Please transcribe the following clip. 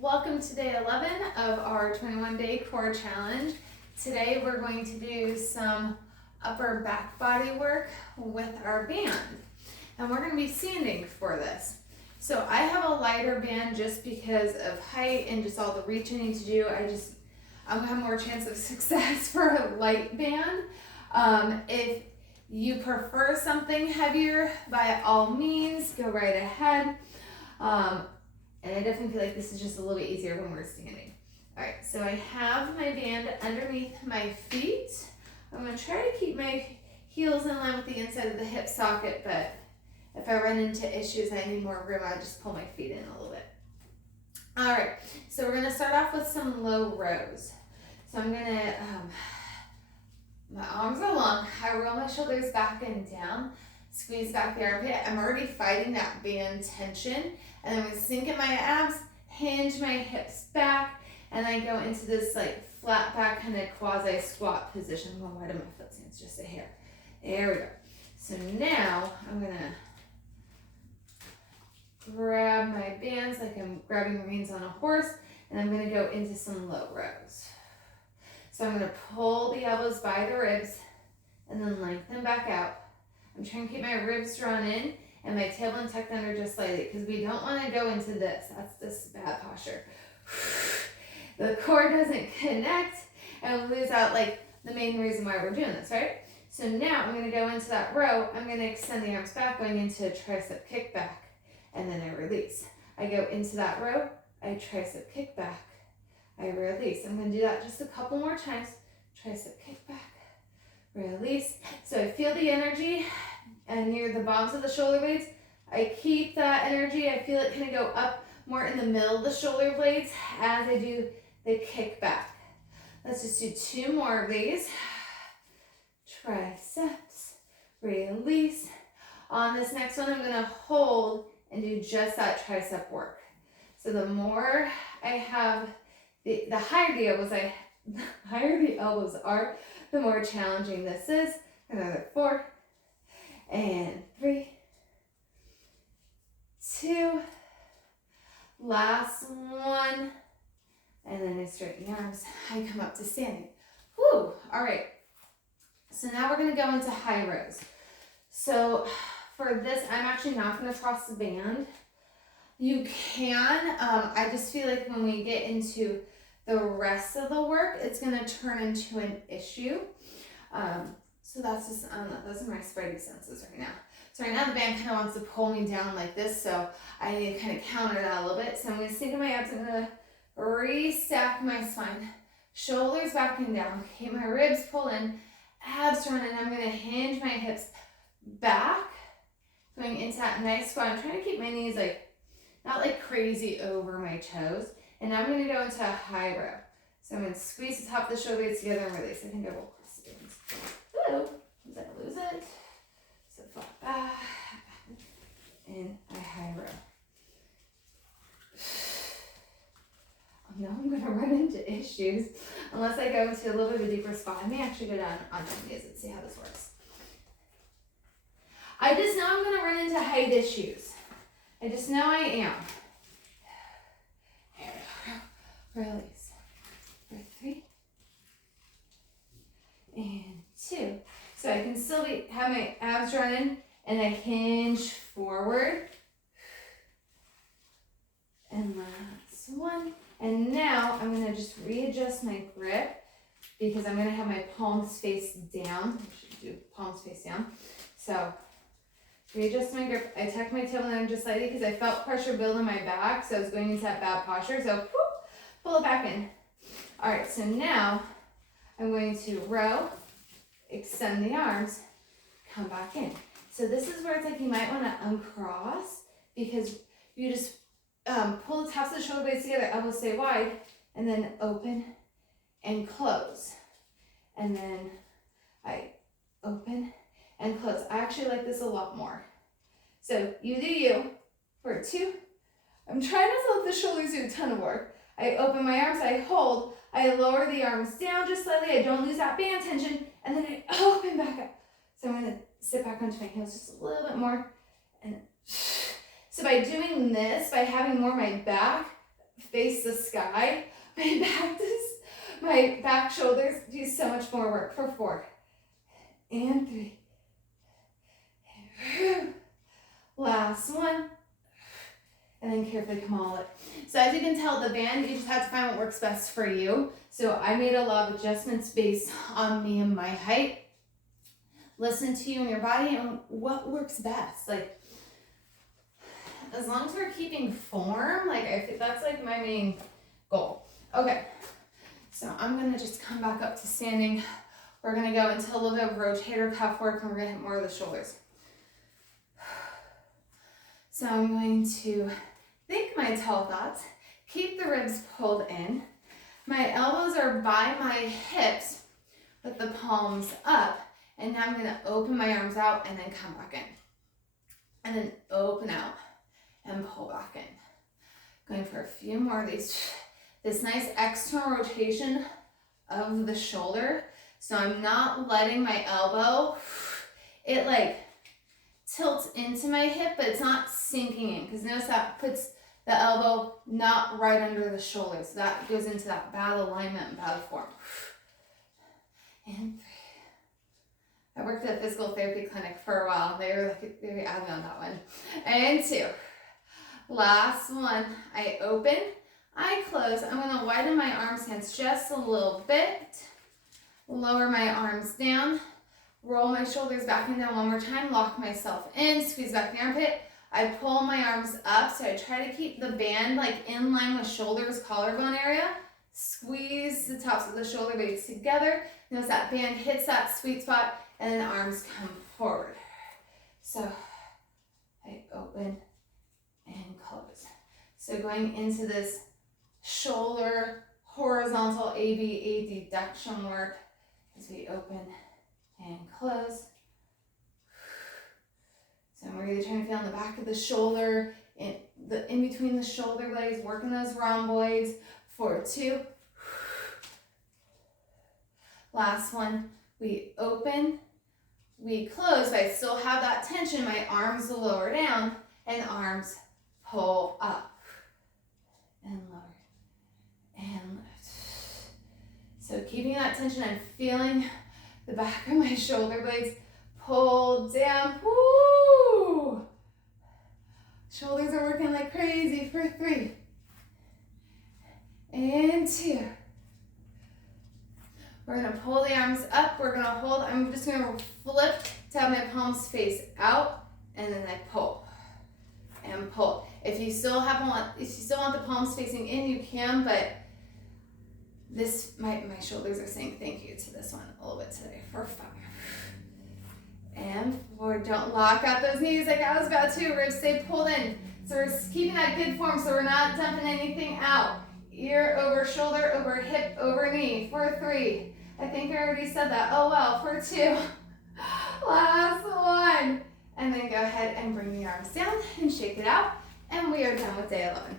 Welcome to day 11 of our 21-day core challenge. Today we're going to do some upper back body work with our band. And we're going to be standing for this. So I have a lighter band just because of height and just all the reach I need to do. I'm gonna have more chance of success for a light band. If you prefer something heavier, by all means, go right ahead. And I definitely feel like this is just a little bit easier when we're standing. All right, so I have my band underneath my feet. I'm gonna try to keep my heels in line with the inside of the hip socket, but if I run into issues, I need more room, I'll just pull my feet in a little bit. All right, so we're gonna start off with some low rows. So I'm gonna, my arms are long, I roll my shoulders back and down, squeeze back the armpit. I'm already fighting that band tension. And then I'm gonna sink in my abs, hinge my hips back, and I go into this like flat back kind of quasi squat position. I'm going wide on my foot stance, just a hair. There we go. So now I'm gonna grab my bands like I'm grabbing reins on a horse, and I'm gonna go into some low rows. So I'm gonna pull the elbows by the ribs and then lengthen back out. I'm trying to keep my ribs drawn in and my tailbone tucked under just slightly because we don't want to go into this. That's this bad posture. The core doesn't connect and we lose out like the main reason why we're doing this, right? So now I'm going to go into that row. I'm going to extend the arms back, going into a tricep kickback, and then I release. I go into that row, I tricep kickback, I release. I'm going to do that just a couple more times. Tricep kickback, release. So I feel the energy and near the bottoms of the shoulder blades. I keep that energy. I feel it kind of go up more in the middle of the shoulder blades as I do the kickback. Let's just do two more of these. Triceps, release. On this next one, I'm gonna hold and do just that tricep work. So the more I have, the higher the elbows are, the more challenging this is. Another 4, and 3, 2, last one, and then I straighten the arms. I come up to standing. Whew, all right. So now we're gonna go into high rows. So for this, I'm actually not gonna cross the band. You can, I just feel like when we get into the rest of the work, it's gonna turn into an issue. So that's just, those are my spidey senses right now. So right now the band kind of wants to pull me down like this, so I need to kind of counter that a little bit. So I'm going to sink in my abs, I'm going to restack my spine, shoulders back and down, keep my ribs pulled in, abs running. I'm going to hinge my hips back, going into that nice squat. I'm trying to keep my knees like, not like crazy over my toes. And now I'm going to go into a high row. So I'm going to squeeze the top of the shoulder blades together and release. I think I will cross the bands. Ooh, did I lose it? So flat back, and a high row. I know I'm gonna run into issues unless I go into a little bit of a deeper spot. I may actually go down on my knees and see how this works. I just know I'm gonna run into height issues. I just know I am. Release. For 3, and 2. So I can still have my abs running and I hinge forward. And last one. And now I'm gonna just readjust my grip because I'm gonna have my palms face down. I should do palms face down. So readjust my grip. I tuck my tailbone just slightly because I felt pressure build in my back. So I was going into that bad posture. So whoop, pull it back in. All right, so now I'm going to row, extend the arms, come back in. So this is where it's like you might want to uncross because you just pull the tops of the shoulder blades together, elbows stay wide, and then open and close. And then I open and close. I actually like this a lot more. So you do you for 2. I'm trying not to let the shoulders do a ton of work. I open my arms, I hold, I lower the arms down just slightly, I don't lose that band tension, and then I open back up. So I'm gonna sit back onto my heels just a little bit more. And so by doing this, by having more my back face the sky. My back shoulders do so much more work for 4 and 3. Last one. And then carefully come all up. So as you can tell, the band, you just have to find what works best for you. So I made a lot of adjustments based on me and my height. Listen to you and your body and what works best. Like, as long as we're keeping form, like I think that's like my main goal. Okay, so I'm gonna just come back up to standing. We're gonna go into a little bit of rotator cuff work and we're gonna hit more of the shoulders. So I'm going to think my tall thoughts, keep the ribs pulled in. My elbows are by my hips with the palms up, and now I'm gonna open my arms out and then come back in. And then open out and pull back in. Going for a few more of these. This nice external rotation of the shoulder. So I'm not letting my elbow, it like tilts into my hip, but it's not sinking in, because notice that puts the elbow not right under the shoulder. So that goes into that bad alignment and bad form. And 3. I worked at a physical therapy clinic for a while. They were like very adamant on that one. And 2. Last one. I open, I close. I'm gonna widen my arm stance just a little bit. Lower my arms down. Roll my shoulders back and down one more time. Lock myself in. Squeeze back the armpit. I pull my arms up. So I try to keep the band like in line with shoulders, collarbone area. Squeeze the tops of the shoulder blades together. Notice that band hits that sweet spot and then arms come forward. So I open and close. So going into this shoulder horizontal ABA deduction work as we open and close. So we're really trying to feel on the back of the shoulder, in between the shoulder blades, working those rhomboids. 4, 2. Last one. We open, we close, but I still have that tension. My arms lower down and arms pull up and lower and lift. So keeping that tension and feeling the back of my shoulder blades pull down. Woo! Shoulders are working like crazy for 3 and 2. We're gonna pull the arms up. We're gonna hold. I'm just gonna flip to have my palms face out, and then I pull and pull. If you still want the palms facing in, you can. But this, my shoulders are saying thank you to this one a little bit today. For 5 and 4. Don't lock out those knees like I was about to. Ribs stay pulled in. So we're keeping that good form. So we're not dumping anything out. Ear over shoulder, over hip, over knee. For 3. I think I already said that. Oh well. For 2. Last one. And then go ahead and bring the arms down and shake it out. And we are done with day 11.